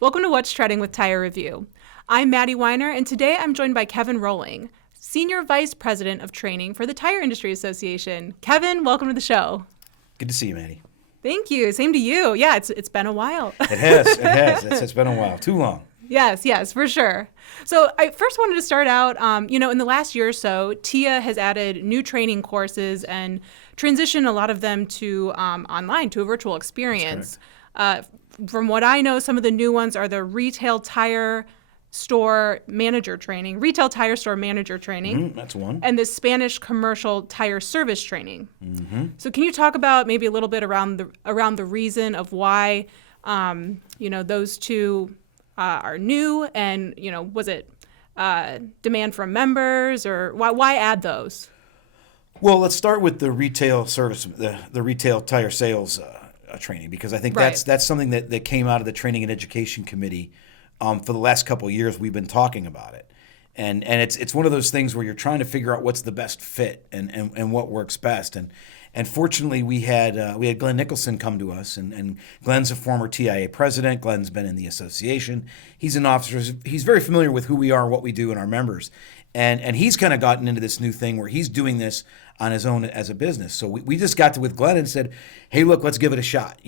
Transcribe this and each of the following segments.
Welcome to What's Trending with Tire Review. I'm Maddie Weiner, and today I'm joined by Kevin Rohlwing, Senior Vice President of Training for the Tire Industry Association. Kevin, welcome to the show. Good to see you, Maddie. Thank you. Same to you. Yeah, it's been a while. It has. It's been a while. Too long. Yes, for sure. So I first wanted to start out, in the last year or so, TIA has added new training courses and transitioned a lot of them to online, to a virtual experience. From what I know, some of the new ones are the retail tire store manager training, That's one. and the Spanish commercial tire service training. Mm-hmm. So can you talk about maybe a little bit around the reason of why, those two are new, and was it demand from members, or why add those? Well, let's start with the retail service, the retail tire sales training, because I think that's something that came out of the Training and Education Committee. For the last couple of years, we've been talking about it, and it's one of those things where you're trying to figure out what's the best fit and what works best. And fortunately, we had Glenn Nicholson come to us, and Glenn's a former TIA president. Glenn's been in the association. He's an officer. He's very familiar with who we are, what we do, and our members. And he's kind of gotten into this new thing where he's doing this on his own as a business. So we just got to with Glenn and said, hey, look, let's give it a shot.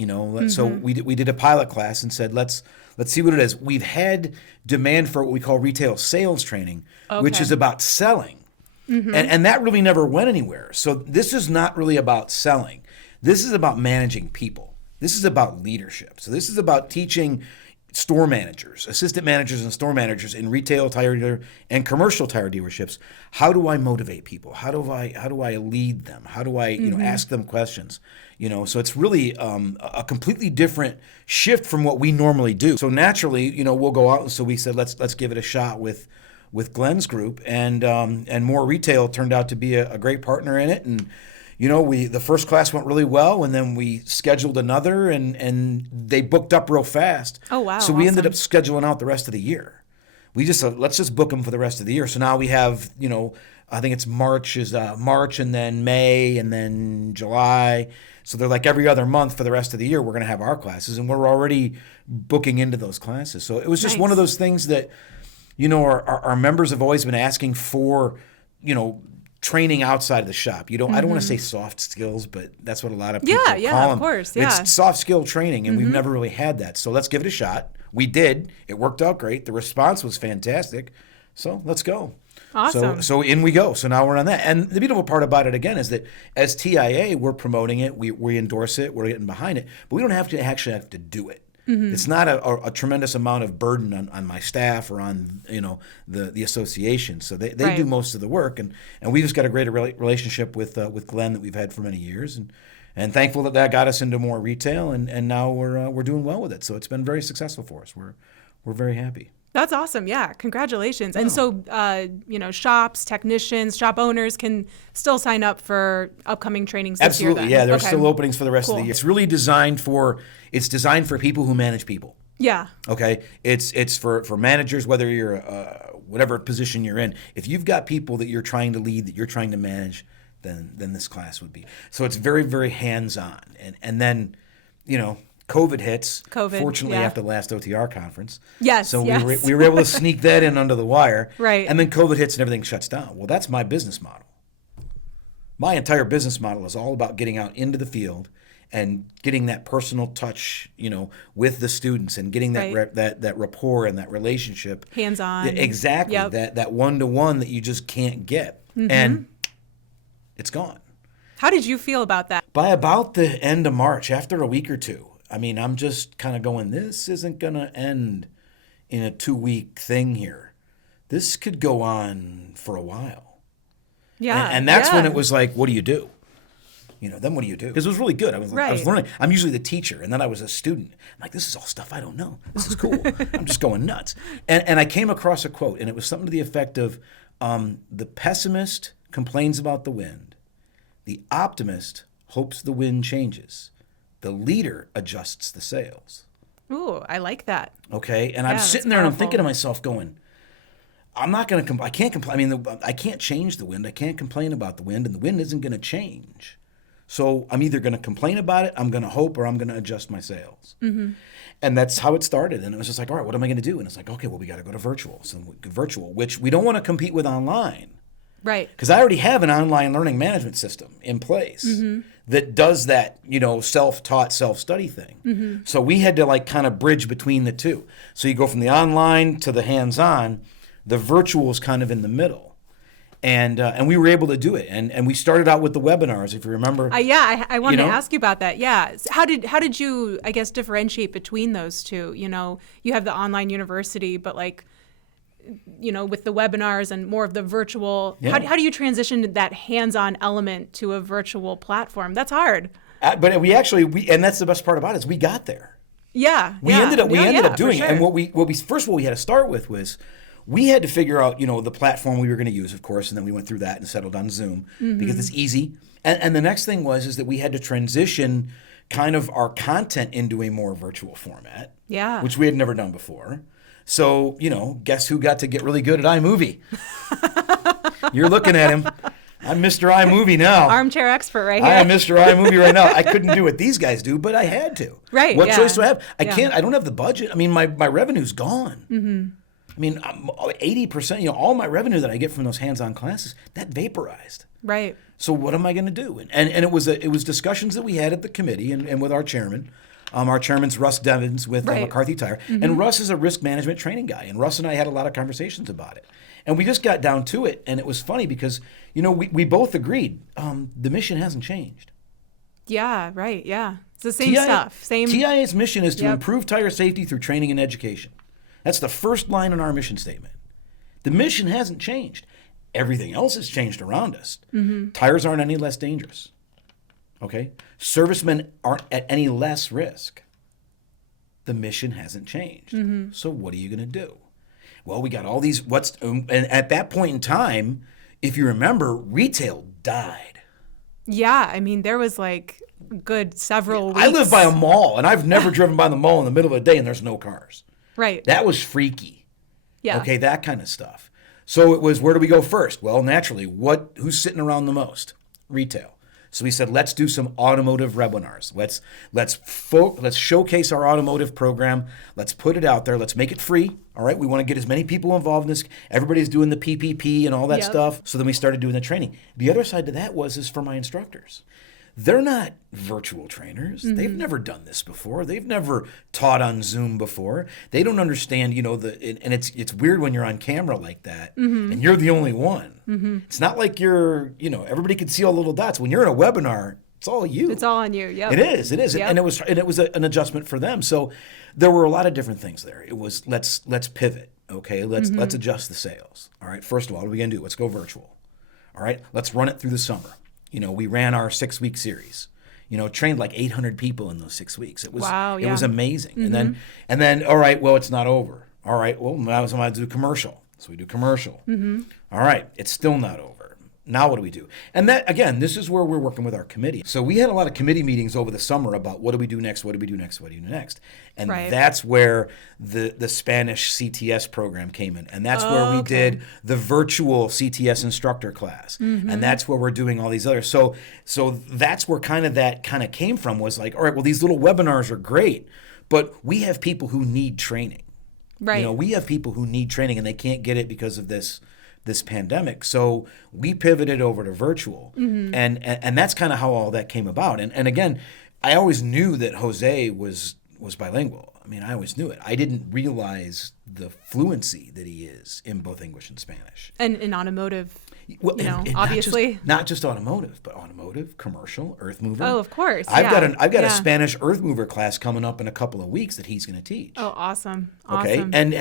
So we did a pilot class and said, let's see what it is. We've had demand for what we call retail sales training, which is about selling. Mm-hmm. And that really never went anywhere. So this is not really about selling. This is about managing people. This is about leadership. So this is about teaching store managers, assistant managers, and store managers in retail tire dealer and commercial tire dealerships. How do I motivate people? How do I lead them? How do I ask them questions? So it's really a completely different shift from what we normally do. So naturally, we'll go out, and so we said let's give it a shot with Glenn's group, and More Retail turned out to be a great partner in it. And the first class went really well, and then we scheduled another, and they booked up real fast. Oh, wow. So we ended up scheduling out the rest of the year. We just said, let's just book them for the rest of the year. So now we have, I think it's March, and then May, and then July. So they're like every other month for the rest of the year, we're going to have our classes, and we're already booking into those classes. So it was just one of those things that, our members have always been asking for, training outside of the shop. I don't want to say soft skills, but that's what a lot of people call them. Of course, yeah. It's soft skill training, and we've never really had that. So let's give it a shot. We did. It worked out great. The response was fantastic. So let's go. Awesome. So in we go. So now we're on that. And the beautiful part about it, again, is that as TIA, we're promoting it. We endorse it. We're getting behind it. But we don't have to do it. Mm-hmm. It's not a tremendous amount of burden on my staff or on the association. So they do most of the work, and we just got a great relationship with Glenn that we've had for many years, and thankful that got us into More Retail, and now we're doing well with it. So it's been very successful for us. We're very happy. That's awesome. Yeah, congratulations. And so, shops, technicians, shop owners can still sign up for upcoming trainings this year. Absolutely, yeah. There's still openings for the rest of the year. It's really designed for people who manage people. Yeah. Okay. It's for managers, whether you're whatever position you're in. If you've got people that you're trying to lead, that you're trying to manage, then this class would be. So it's very, very hands-on. And then, COVID hits. Fortunately, after the last OTR conference. Yes. So we were able to sneak that in under the wire. Right. And then COVID hits and everything shuts down. Well, that's my business model. My entire business model is all about getting out into the field and getting that personal touch, with the students, and getting that rapport and that relationship. Hands-on. Exactly. Yep. That one-to-one that you just can't get. Mm-hmm. And it's gone. How did you feel about that? By about the end of March, after a week or two, I'm just kind of going, this isn't going to end in a 2-week thing here. This could go on for a while. Yeah. And that's when it was like, what do you do? Then what do you do? Because it was really good. I was learning. I'm usually the teacher, and then I was a student. I'm like, this is all stuff I don't know. This is cool. I'm just going nuts. And I came across a quote, and it was something to the effect of, the pessimist complains about the wind. The optimist hopes the wind changes. The leader adjusts the sails. Ooh, I like that. Okay, and I'm sitting there and I'm thinking to myself, going, I'm not going to. I can't complain. I can't change the wind. I can't complain about the wind, and the wind isn't going to change. So I'm either going to complain about it, I'm going to hope, or I'm going to adjust my sales. And that's how it started. And it was just like, all right, what am I going to do? And it's like, okay, well, we got to go to virtual. So virtual, which we don't want to compete with online. Right. Because I already have an online learning management system in place that does that, self-taught, self-study thing. So we had to kind of bridge between the two. So you go from the online to the hands-on. The virtual is kind of in the middle. And we were able to do it. And we started out with the webinars, if you remember. I wanted to ask you about that. Yeah. How did you, I guess, differentiate between those two? You have the online university, but with the webinars and more of the virtual, how do you transition that hands-on element to a virtual platform? That's hard. But and that's the best part about it, is we got there. Yeah. We ended up doing it. Sure. And first of all we had to start with was, we had to figure out, the platform we were going to use, of course, and then we went through that and settled on Zoom because it's easy. And the next thing is that we had to transition kind of our content into a more virtual format, which we had never done before. So, guess who got to get really good at iMovie? You're looking at him. I'm Mr. iMovie now. Armchair expert right here. I am Mr. iMovie right now. I couldn't do what these guys do, but I had to. Right. What choice do I have? I don't have the budget. I mean, my revenue's gone. I mean, 80%, all my revenue that I get from those hands-on classes, that vaporized. Right. So what am I going to do? And it was discussions that we had at the committee and with our chairman. Our chairman's Russ Devins with McCarthy Tire. And Russ is a risk management training guy. And Russ and I had a lot of conversations about it. And we just got down to it. And it was funny because, we both agreed the mission hasn't changed. Yeah, right. Yeah. It's the same stuff. TIA's mission is to improve tire safety through training and education. That's the first line in our mission statement. The mission hasn't changed. Everything else has changed around us. Tires aren't any less dangerous. Okay? Servicemen aren't at any less risk. The mission hasn't changed. So what are you going to do? Well, we got all these, and at that point in time, if you remember, retail died. Yeah, I mean, there was good several weeks. I live by a mall, and I've never driven by the mall in the middle of the day and there's no cars. Right. That was freaky. Yeah. Okay, that kind of stuff. So it was, where do we go first? Well, naturally, who's sitting around the most? Retail. So we said, let's do some automotive webinars. Let's showcase our automotive program. Let's put it out there. Let's make it free. All right. We want to get as many people involved in this. Everybody's doing the PPP and all that stuff. So then we started doing the training. The other side to that is for my instructors. They're not virtual trainers. They've never done this before. They've never taught on Zoom before. They don't understand, and it's weird when you're on camera like that and you're the only one. It's not like everybody can see all the little dots. When you're in a webinar, it's all you. It's all on you. Yeah. It is. Yep. And it was an adjustment for them. So there were a lot of different things there. It was let's pivot. Okay, let's adjust the sales. All right. First of all, what are we gonna do? Let's go virtual. All right. Let's run it through the summer. We ran our 6-week series. Trained 800 people in those 6 weeks. It was It was amazing. And then all right, well, it's not over. All right, well, now I'm going to do commercial. So we do commercial. All right, it's still not over. Now what do we do? And that, again, this is where we're working with our committee. So we had a lot of committee meetings over the summer about what do we do next, what do we do next, what do we do next. And that's where the Spanish CTS program came in. And that's where we did the virtual CTS instructor class. And that's where we're doing all these others. So that's where that came from, was all right, well, these little webinars are great, but we have people who need training. Right. We have people who need training and they can't get it because of this pandemic. So we pivoted over to virtual. And that's kind of how all that came about. And again, I always knew that Jose was bilingual. I mean, I always knew it. I didn't realize the fluency that he is in both English and Spanish. And in automotive, and obviously. Not just automotive, but automotive, commercial, earth mover. Oh, of course. I've got a Spanish earth mover class coming up in a couple of weeks that he's going to teach. Oh, awesome. Okay. And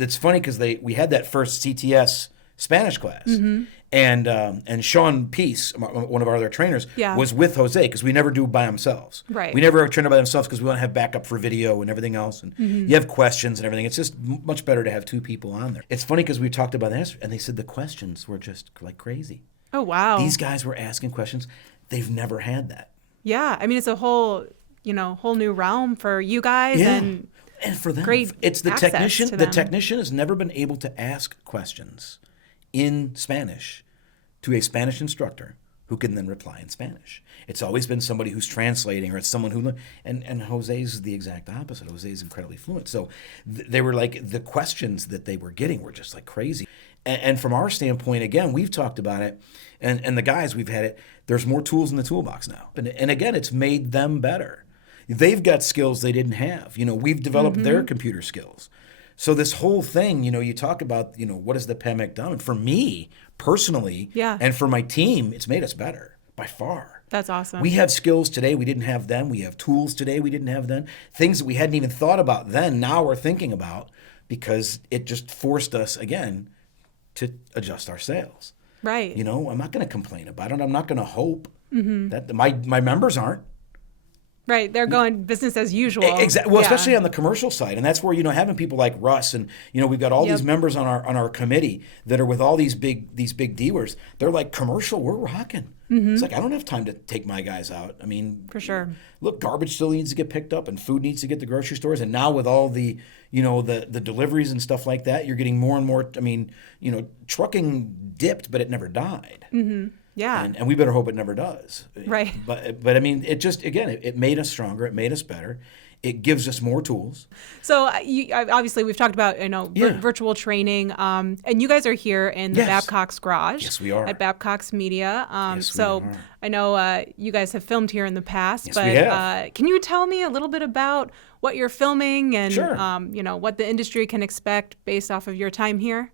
it's funny because we had that first CTS Spanish class. And Sean Peace, one of our other trainers, was with Jose because we never do by themselves. Right. We never train by themselves because we want to have backup for video and everything else. And you have questions and everything. It's just much better to have two people on there. It's funny because we talked about the answer, and they said the questions were just crazy. Oh, wow. These guys were asking questions. They've never had that. Yeah. I mean, it's a whole new realm for you guys. And for them. Great it's the technician. To the them. technician has never been able to ask questions in Spanish to a Spanish instructor who can then reply in Spanish. It's always been somebody who's translating, or it's someone who, and Jose's the exact opposite. Jose's incredibly fluent. So they were like, the questions that they were getting were just like crazy. And from our standpoint, again, we've talked about it, and the guys, we've had it, there's more tools in the toolbox now. And again, it's made them better. They've got skills they didn't have. We've developed their computer skills. So this whole thing, you talk about, what has the pandemic done? And for me, personally, and for my team, it's made us better by far. That's awesome. We have skills today we didn't have then. We have tools today we didn't have then. Things that we hadn't even thought about then, now we're thinking about, because it just forced us, again, to adjust our sales. Right. I'm not going to complain about it. I'm not going to hope that my members aren't. Right. They're going business as usual. Exactly. Well, especially on the commercial side. And that's where, having people like Russ and, we've got all these members on our committee that are with all these big dealers. They're like, commercial, we're rocking. It's like, I don't have time to take my guys out. I mean, for sure. Look, garbage still needs to get picked up and food needs to get to grocery stores. And now with all the, the deliveries and stuff like that, you're getting more and more. I mean, trucking dipped, but it never died. Yeah. And we better hope it never does. Right. But I mean, it just, again, it made us stronger. It made us better. It gives us more tools. So obviously we've talked about, virtual training. And you guys are here in the Babcock's garage. Yes, we are. At Babcock's Media. Yes, we are. I know you guys have filmed here in the past. Yes, but we have. Can you tell me a little bit about what you're filming and, Sure. What the industry can expect based off of your time here?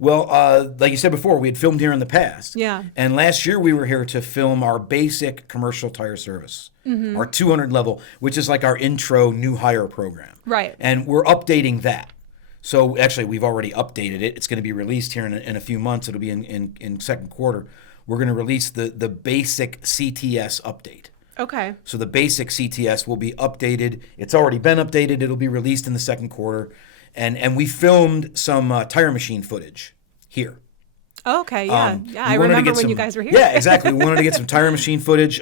Well, like you said before, we had filmed here in the past. Yeah. And last year we were here to film our basic commercial tire service, our 200 level, which is like our intro new hire program. Right. And we're updating that. So actually, we've already updated it. It's going to be released here in a few months. It'll be in second quarter. We're going to release the basic CTS update. Okay. So the basic CTS will be updated. It's already been updated. It'll be released in the second quarter. And we filmed some tire machine footage here. Okay, yeah. I remember when you guys were here. Yeah, exactly. We wanted to get some tire machine footage.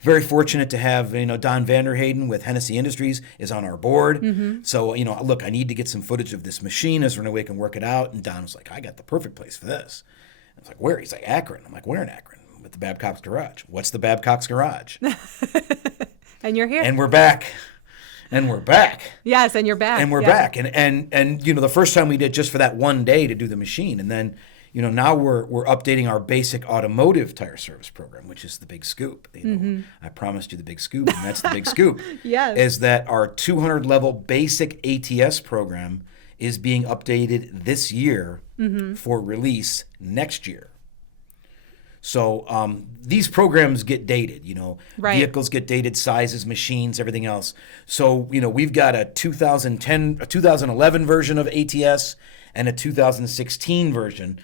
Very fortunate to have, Don Vanderhayden with Hennessy Industries is on our board. So, look, I need to get some footage of this machine. Is there no way I can work it out? And Don was like, I got the perfect place for this. I was like, where? He's like, Akron. I'm like, where in Akron? With the Babcock's Garage. What's the Babcock's Garage? And you're here. And we're back. And we're back. Yes, and you're back. And we're back. And the first time we did just for that one day to do the machine. And then, now we're updating our basic automotive tire service program, which is the big scoop. I promised you the big scoop, and that's the big scoop. Yes. Is that our 200 level basic ATS program is being updated this year for release next year. So these programs get dated, Right. Vehicles get dated, sizes, machines, everything else. So, we've got a 2011 version of ATS and a 2016 version.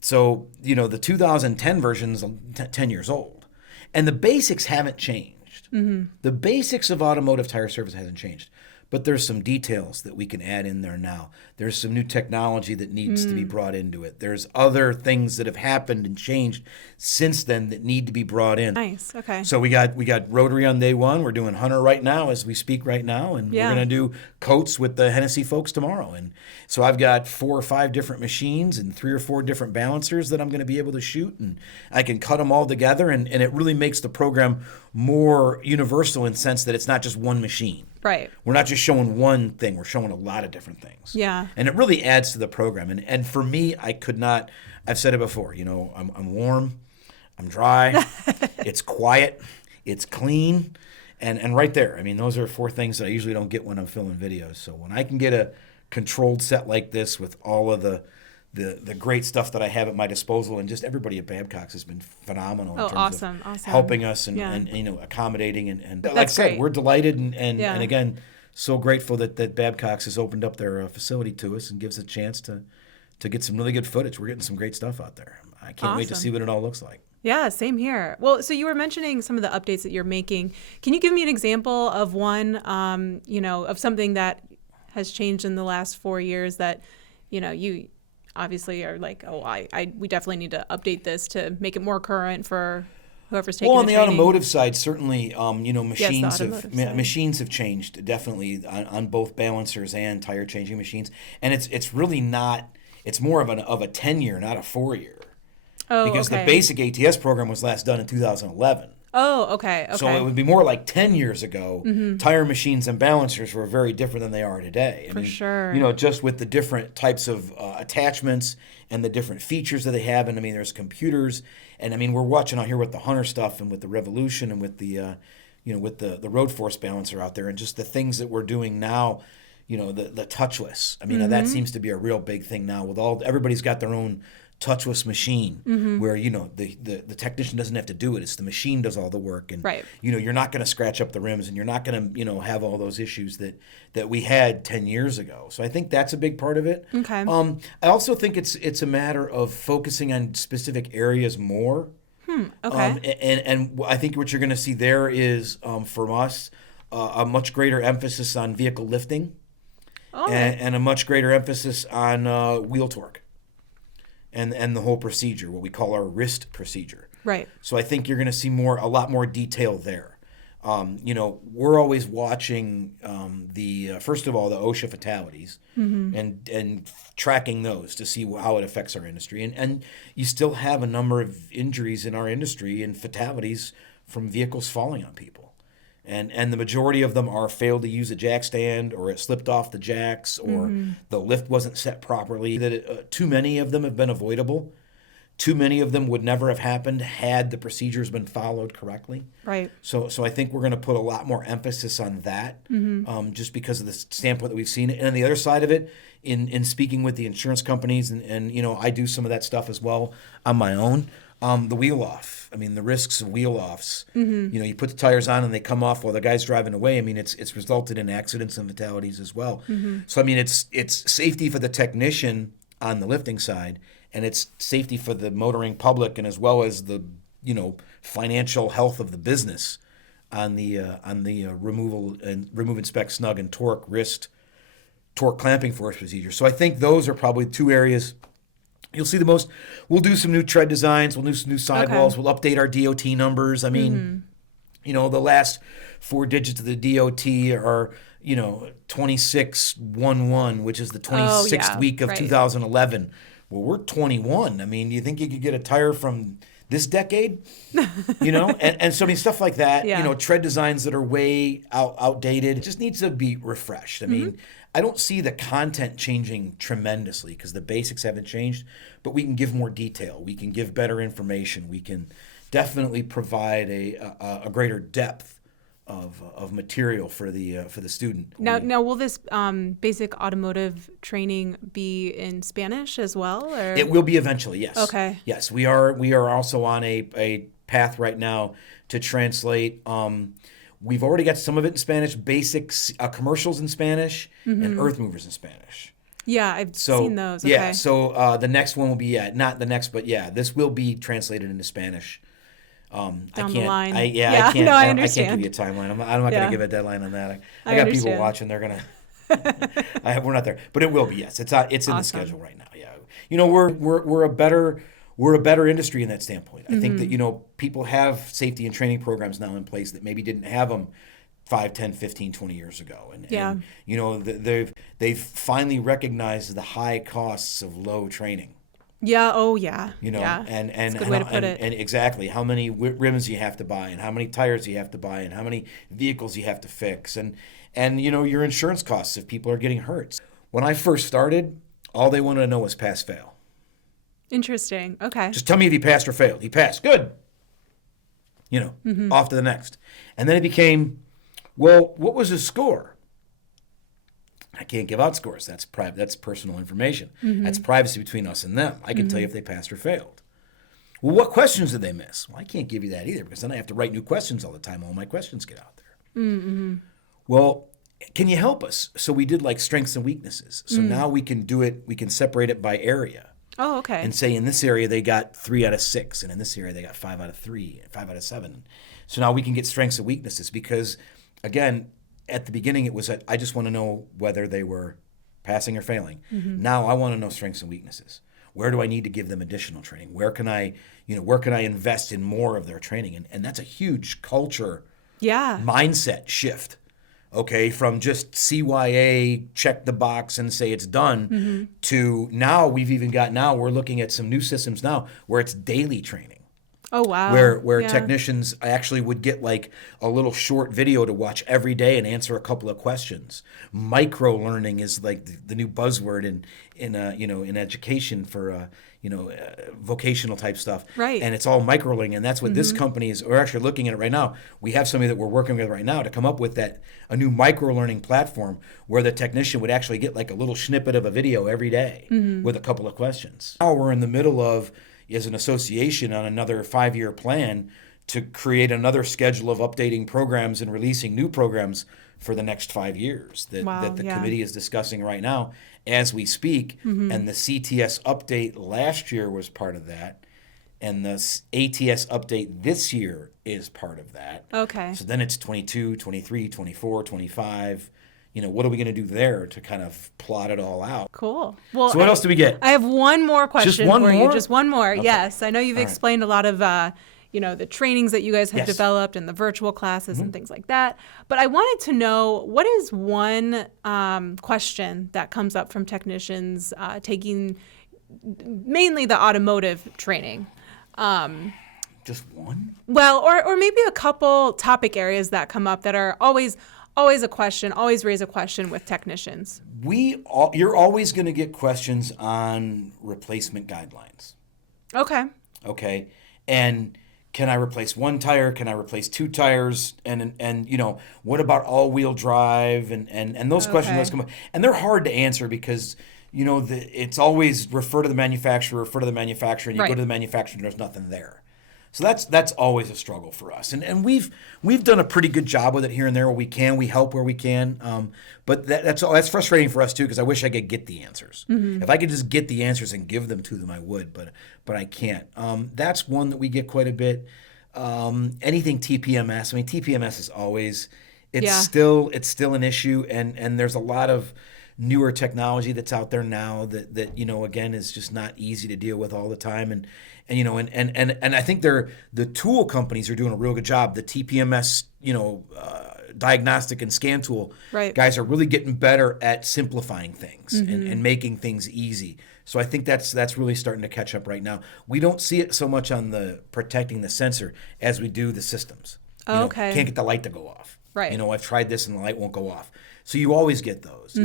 So, the 2010 version is 10 years old. And the basics haven't changed. The basics of automotive tire service hasn't changed. But there's some details that we can add in there now. There's some new technology that needs to be brought into it. There's other things that have happened and changed since then that need to be brought in. Nice. Okay. So we got Rotary on day one. We're doing Hunter right now as we speak right now, and we're going to do Coats with the Hennessy folks tomorrow. And so I've got 4 or 5 different machines and 3 or 4 different balancers that I'm going to be able to shoot, and I can cut them all together, and it really makes the program more universal in the sense that it's not just one machine. Right. We're not just showing one thing. We're showing a lot of different things. Yeah. And it really adds to the program. And for me, I could not, I've said it before, I'm warm, I'm dry, it's quiet, it's clean, and right there. I mean, those are 4 things that I usually don't get when I'm filming videos. So when I can get a controlled set like this with all of the great stuff that I have at my disposal, and just everybody at Babcock's has been phenomenal in terms of helping us and accommodating and like I said, great. We're delighted and again so grateful that Babcock's has opened up their facility to us and gives us a chance to get some really good footage. We're getting some great stuff out there. I can't wait to see what it all looks like. Yeah, same here. Well, so you were mentioning some of the updates that you're making. Can you give me an example of one, of something that has changed in the last 4 years that, you obviously are like, we definitely need to update this to make it more current for whoever's taking on the the training. automotive side, certainly, Yes, machines have changed definitely on both balancers and tire changing machines, and it's really not. It's more of a 10-year, not a 4-year. Oh, because okay. the basic ATS program was last done in 2011. Oh, okay. So it would be more like 10 years ago. Tire machines and balancers were very different than they are today. For sure. You know, just with the different types of attachments and the different features that they have. And I mean, there's computers. And I mean, we're watching out here with the Hunter stuff and with the Revolution and with the, with the Road Force balancer out there and just the things that we're doing now, the touchless. I mean, that seems to be a real big thing now with everybody's got their own touchless machine where the technician doesn't have to do it. It's the machine does all the work, and right. You're not going to scratch up the rims, and you're not going to have all those issues that we had 10 years ago. So I think that's a big part of it. Okay. I also think it's a matter of focusing on specific areas more. Okay. And I think what you're going to see there is from us a much greater emphasis on vehicle lifting, and a much greater emphasis on wheel torque. And the whole procedure, what we call our wrist procedure. Right. So I think you're going to see a lot more detail there. We're always watching first of all, the OSHA fatalities and tracking those to see how it affects our industry. And you still have a number of injuries in our industry and fatalities from vehicles falling on people. And the majority of them are failed to use a jack stand, or it slipped off the jacks, or the lift wasn't set properly. Too many of them have been avoidable. Too many of them would never have happened had the procedures been followed correctly. Right. So I think we're going to put a lot more emphasis on that, just because of the standpoint that we've seen. And on the other side of it, in speaking with the insurance companies, and I do some of that stuff as well on my own. The wheel off. I mean, the risks of wheel offs. You put the tires on and they come off while the guy's driving away. I mean, it's resulted in accidents and fatalities as well. So I mean, it's safety for the technician on the lifting side, and it's safety for the motoring public, and as well as the financial health of the business on the remove, inspect, snug, and torque clamping force procedure. So I think those are probably two areas you'll see the most. We'll do some new tread designs. We'll do some new sidewalls. We'll update our DOT numbers. I mean, the last 4 digits of the DOT are, 2611, which is the 26th week of 2011. Well, we're 21. I mean, do you think you could get a tire from this decade? And so I mean, stuff like that. Yeah. Tread designs that are way outdated. It just needs to be refreshed. I mean, I don't see the content changing tremendously because the basics haven't changed, but we can give more detail. We can give better information. We can definitely provide a greater depth of material for the student. Now, will this basic automotive training be in Spanish as well? Or? It will be eventually, yes. Okay. Yes, we are also on a path right now to translate. We've already got some of it in Spanish, basics, commercials in Spanish, and earth movers in Spanish. Yeah, I've seen those. Okay. Yeah, so the next one will be, not the next, but this will be translated into Spanish. Down the line. I can't. No, I I understand. can't give you a timeline. I'm not going to give a deadline on that. I got people watching. They're going to. We're not there, but it will be. Yes, it's in the schedule right now. Yeah, we're a better industry in that standpoint. I think that people have safety and training programs now in place that maybe didn't have them 5, 10, 15, 20 years ago, and they've finally recognized the high costs of low training. Yeah. Oh, yeah. And that's a good way to put it. And exactly how many rims you have to buy, and how many tires you have to buy, and how many vehicles you have to fix, and your insurance costs if people are getting hurt. When I first started, all they wanted to know was pass fail. Interesting. Okay. Just tell me if he passed or failed. He passed. Good. Off to the next. And then it became, well, what was his score? I can't give out scores. That's private. That's personal information. That's privacy between us and them. I can tell you if they passed or failed. Well, what questions did they miss? Well, I can't give you that either because then I have to write new questions all the time. All my questions get out there. Well, can you help us? So we did like strengths and weaknesses. So now we can do it. We can separate it by area. Oh, okay. And say in this area they got 3 out of 6, and in this area they got 5 out of 3, 5 out of 7. So now we can get strengths and weaknesses because, again, at the beginning it was I just want to know whether they were passing or failing. Now I want to know strengths and weaknesses. Where do I need to give them additional training? Where can I invest in more of their training? And that's a huge culture mindset shift Okay, from just CYA, check the box and say it's done, to now we're looking at some new systems now where it's daily training. Oh, wow. Where Yeah. technicians actually would get like a little short video to watch every day and answer a couple of questions. Micro learning is like the new buzzword in education for vocational type stuff. Right. And it's all micro learning, and that's what this company is. We're actually looking at it right now. We have somebody that we're working with right now to come up with a new micro learning platform where the technician would actually get like a little snippet of a video every day with a couple of questions. Now we're in the middle of, as an association, on another 5-year plan to create another schedule of updating programs and releasing new programs for the next 5 years that the committee is discussing right now as we speak. And the CTS update last year was part of that. And the ATS update this year is part of that. Okay. So then it's 22, 23, 24, 25. What are we going to do there to kind of plot it all out? Cool. Well, so what else do we get? I have one more question Just one for more? you. Just one more. Okay. Yes. I know you've explained a lot of, the trainings that you guys have Yes. developed and the virtual classes and things like that. But I wanted to know, what is one question that comes up from technicians taking mainly the automotive training? Just one? Well, or maybe a couple topic areas that come up that are always a question, always raise a question with technicians. You're always going to get questions on replacement guidelines. Okay. Okay. And can I replace one tire? Can I replace 2 tires? And what about all-wheel drive? And those questions always come up. And they're hard to answer because, it's always refer to the manufacturer, and you go to the manufacturer and there's nothing there. So that's always a struggle for us, and we've done a pretty good job with it here and there where we can. We help where we can, but that's frustrating for us too, because I wish I could get the answers. If I could just get the answers and give them to them, I would, but I can't. That's one that we get quite a bit. Anything TPMS. I mean, TPMS is always still an issue, and there's a lot of newer technology that's out there now that again is just not easy to deal with all the time, and I think the tool companies are doing a real good job. The TPMS diagnostic and scan tool guys are really getting better at simplifying things and making things easy. So I think that's really starting to catch up right now. We don't see it so much on the protecting the sensor as we do the systems. Can't get the light to go off. Right. I've tried this and the light won't go off. So you always get those. We're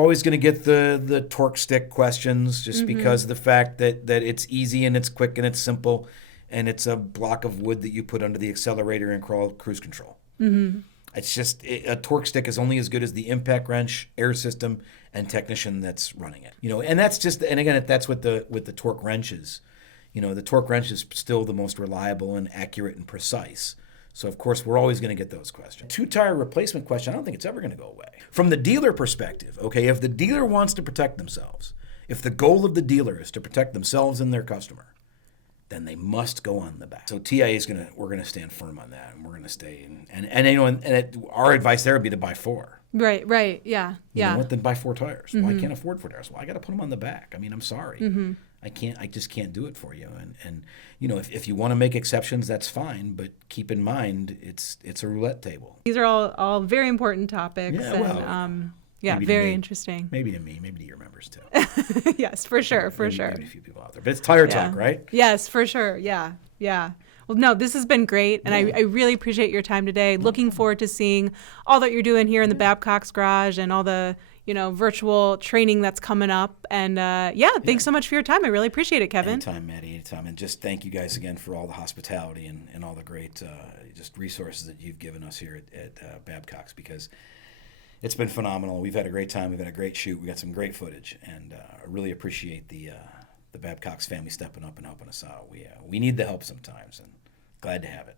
always going to get the torque stick questions just because of the fact that it's easy and it's quick and it's simple, and it's a block of wood that you put under the accelerator and cruise control. It's just a torque stick is only as good as the impact wrench, air system, and technician that's running it. And that's just, and again, that's what the torque wrench is. The torque wrench is still the most reliable and accurate and precise. So, of course, we're always going to get those questions. 2-tire replacement question, I don't think it's ever going to go away. From the dealer perspective, okay, if the dealer wants to protect themselves, if the goal of the dealer is to protect themselves and their customer, then they must go on the back. So TIA we're going to stand firm on that, and we're going to stay. Our advice there would be to buy 4. Right, yeah. Then buy 4 tires. Well, I can't afford 4 tires. Well, I got to put them on the back. I mean, I'm sorry. I just can't do it for you. And if you want to make exceptions, that's fine. But keep in mind, it's a roulette table. These are all very important topics. Very interesting. Maybe to me, maybe to your members too. Yes, for sure. Maybe a few people out there. But it's tire talk, right? Yes, for sure. Yeah. Well, no, this has been great, and I really appreciate your time today. Looking forward to seeing all that you're doing here in the Babcock's garage and all the virtual training that's coming up. And thanks so much for your time. I really appreciate it, Kevin. Anytime, Maddie, anytime. And just thank you guys again for all the hospitality and all the great just resources that you've given us here at Babcock's, because it's been phenomenal. We've had a great time. We've had a great shoot. We got some great footage, and I really appreciate the Babcock's family stepping up and helping us out. We need the help sometimes, and glad to have it.